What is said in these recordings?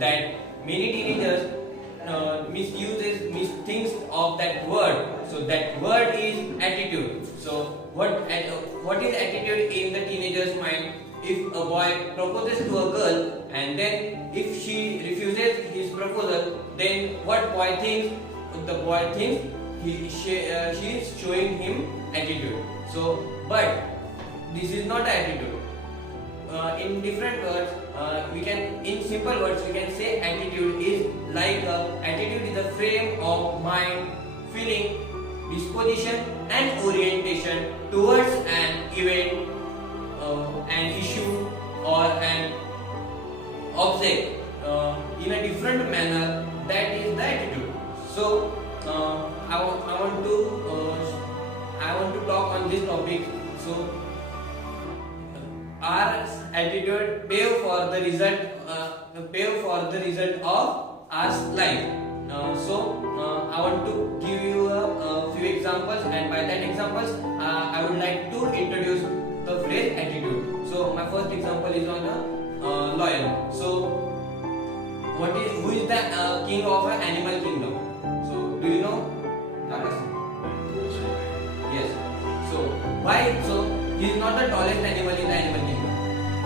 that many teenagers misthinks of that word. So that word is attitude. So what is attitude in the teenager's mind? If a boy proposes to a girl and then if she refuses his proposal, then what boy thinks? The boy thinks she is showing him attitude. So, but this is not attitude. In different words, in simple words, we can say attitude is like attitude is a frame of mind, feeling, disposition, and orientation towards an event, an issue, or an object in a different manner. That is the attitude. So, I want to talk on this topic. So, our attitude pay for the result of our life. I want to give you a few examples, and by that examples, I would like to introduce the phrase attitude. So my first example is on a lion. So who is the king of an animal kingdom? So do you know? Yes. So why? So he is not the tallest animal in the animal kingdom.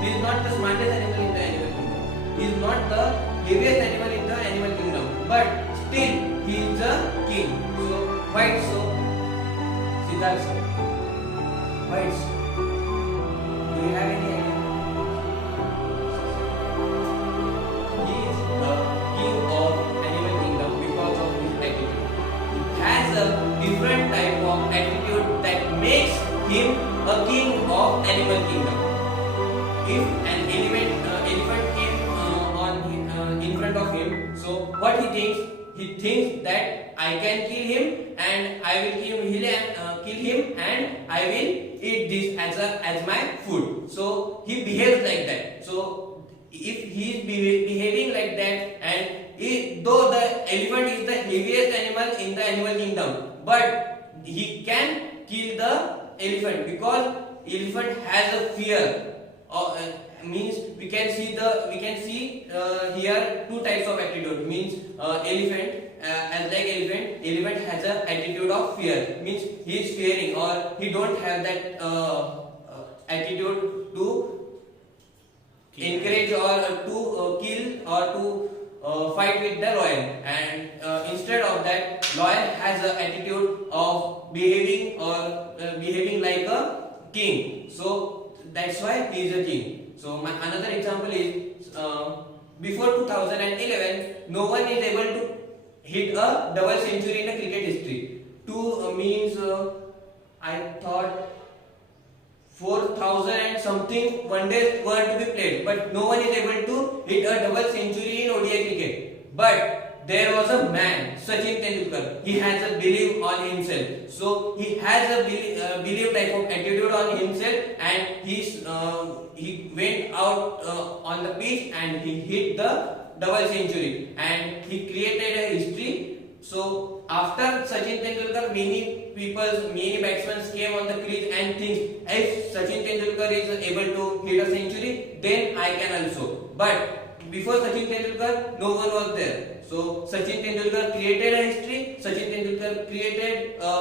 He is not the smartest animal in the animal kingdom. He is not the heaviest animal in the animal kingdom. But still, he is a king. So why so? Siddharth sir. Why so? Do you have any idea? He is the king of animal kingdom because of his attitude. He has a different type of attitude that makes him a king of animal kingdom. If an elephant came in front of him, so what he thinks? He thinks that I can kill him and I will kill him and I will eat this as my food. So he behaves like that. So if he is behaving like that, and though the elephant is the heaviest animal in the animal kingdom, but he can kill the elephant because elephant has a fear. Means we can see here two types of attitude. Means elephant elephant has a attitude of fear. Means he is fearing, or he don't have that attitude to encourage or to kill or to fight with the lion. And instead of that, lion has an attitude of behaving like a king. So that's why he is a king. So my another example is before 2011, no one is able to hit a double century in a cricket history. Means I thought 4,000 and something one days were to be played, but no one is able to hit a double century in ODI cricket. But there was a man, Sachin Tendulkar. He has a belief on himself. So he has a belief type of attitude on himself, and he went out on the pitch and he hit the double century and he created a history. So after Sachin Tendulkar, many batsmen came on the crease and think, if Sachin Tendulkar is able to hit a century, then I can also. But before Sachin Tendulkar, no one was there. So Sachin Tendulkar created a history. Sachin Tendulkar created a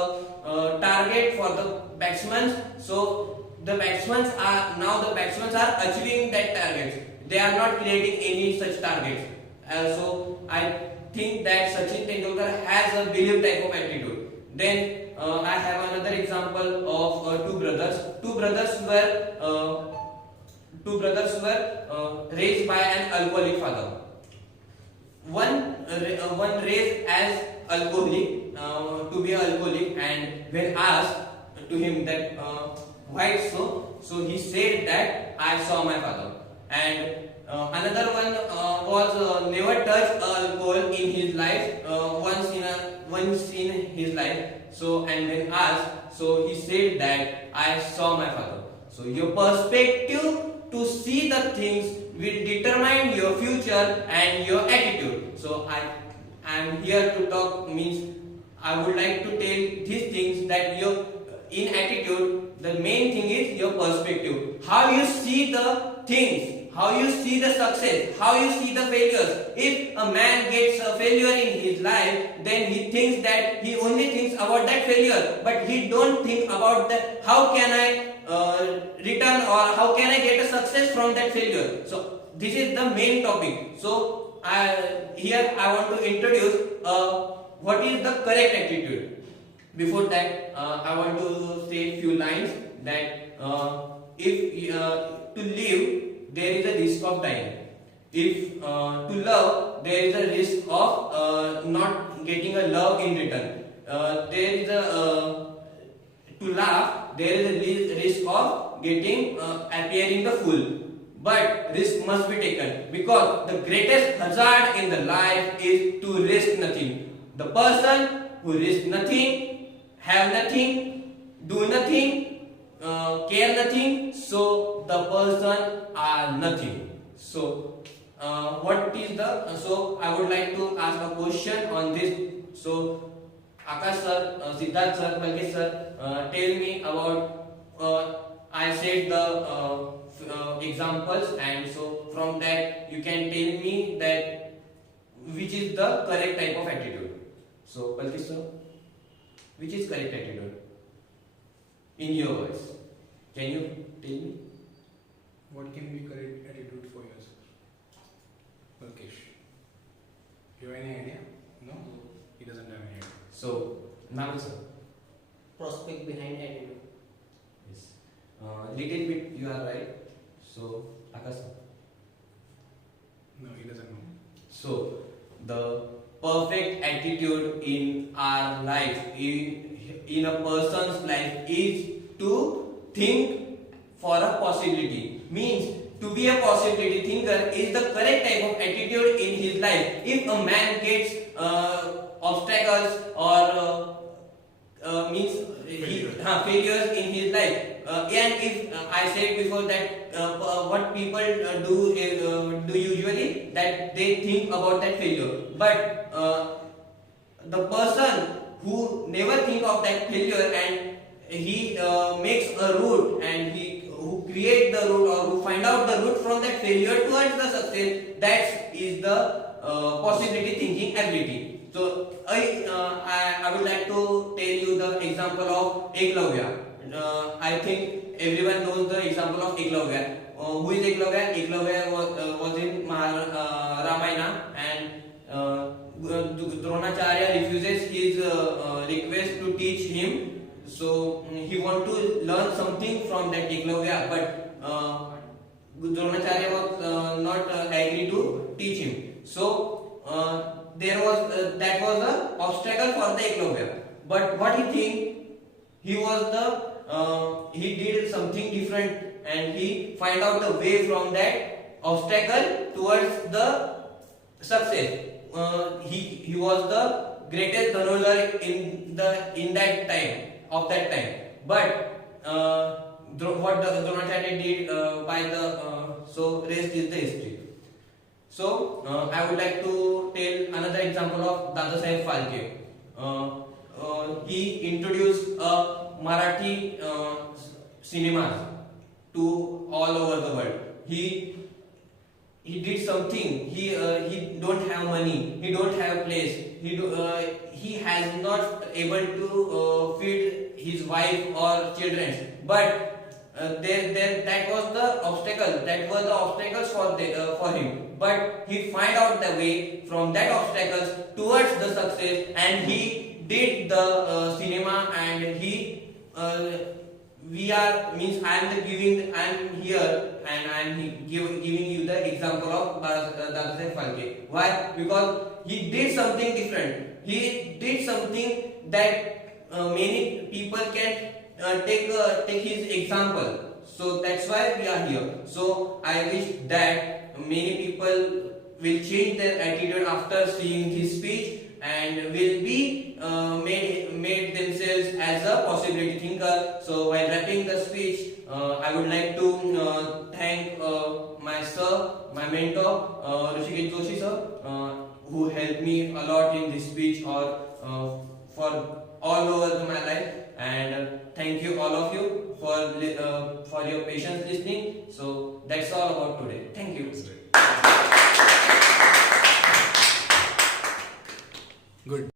target for the batsmen. So the batsmen are achieving that target. They are not creating any such targets. So I think that Sachin Tendulkar has a belief type of attitude. Then I have another example of two brothers. Two brothers were raised by an alcoholic father. One raised as alcoholic, to be an alcoholic, and when asked to him that why so he said that I saw my father. And another one was never touched alcohol in his life, once in his life. So and when asked, so he said that I saw my father. So your perspective to see the things will determine your future and your attitude. So I am here to talk, means I would like to tell these things that in attitude, the main thing is your perspective. How you see the things, how you see the success, how you see the failures, If a man gets a failure in his life, then he thinks that he only thinks about that failure, but he don't think about the how can I return or how can I get a success from that failure. So this is the main topic. So here I want to introduce what is the correct attitude. Before that, I want to say few lines that if to live there is a risk of dying. If to love there is a risk of not getting a love in return. There is a to laugh there is a risk of getting appearing the fool. But risk must be taken, because the greatest hazard in the life is to risk nothing. The person who risks nothing, have nothing, do nothing, care nothing, so the person are nothing. So what is the so I would like to ask a question on this. So Akash sir, Siddharth sir, Malkesh sir, tell me about I said the examples, and so from that you can tell me that which is the correct type of attitude. So Malkesh sir, which is correct attitude in your words? Can you tell me? What can be correct attitude for yourself? Malkesh, you have any idea? No? He doesn't have any idea. So, Namal sir. Prospect behind attitude. Yes. Little bit you are right. So, Akash sir. No, he doesn't know. So, the perfect attitude in our life, in a person's life, is to think for a possibility. Means to be a possibility thinker is the correct type of attitude in his life. If a man gets obstacles or means failures in his life, and if I said before that what people do usually, that they think about that failure, but the person who never think of that failure and he makes a route, and he who create the route or who find out the route from that failure towards the success, that is the possibility thinking ability. So I would like to tell you the example of Eklavya. I think everyone knows the example of Eklavya. Who is Eklavya? Eklavya was in Ramayana, and Dronacharya refuses his request to teach him. So he want to learn something from that Eklavya, but Dronacharya was not agree to teach him. So there was that was a obstacle for the Eklavya. But what he think? He was he did something different, and he find out the way from that obstacle towards the success. He was the greatest Dhanurjar in that time. But what the Dronacharya did by the so rest is the history. So I would like to tell another example of Dadasaheb Phalke. He introduced Marathi cinemas to all over the world. He did something. He don't have money. He don't have place. He has not able to feed his wife or children. But that was the obstacle. That was the obstacles for him. But he find out the way from that obstacles towards the success, and he did the cinema, and he I am here, and I am giving you the example of Dadasaheb Phalke. Why? Because he did something different. He did something that many people can take his example. So that's why we are here. So I wish that many people will change their attitude after seeing his speech, and will be made themselves as a possibility thinker. So while wrapping the speech, I would like to thank my sir, my mentor, Rishikesh Joshi sir, who helped me a lot in this speech or for all over my life. And thank you all of you for your patience listening. So that's all about today. Thank you. Good.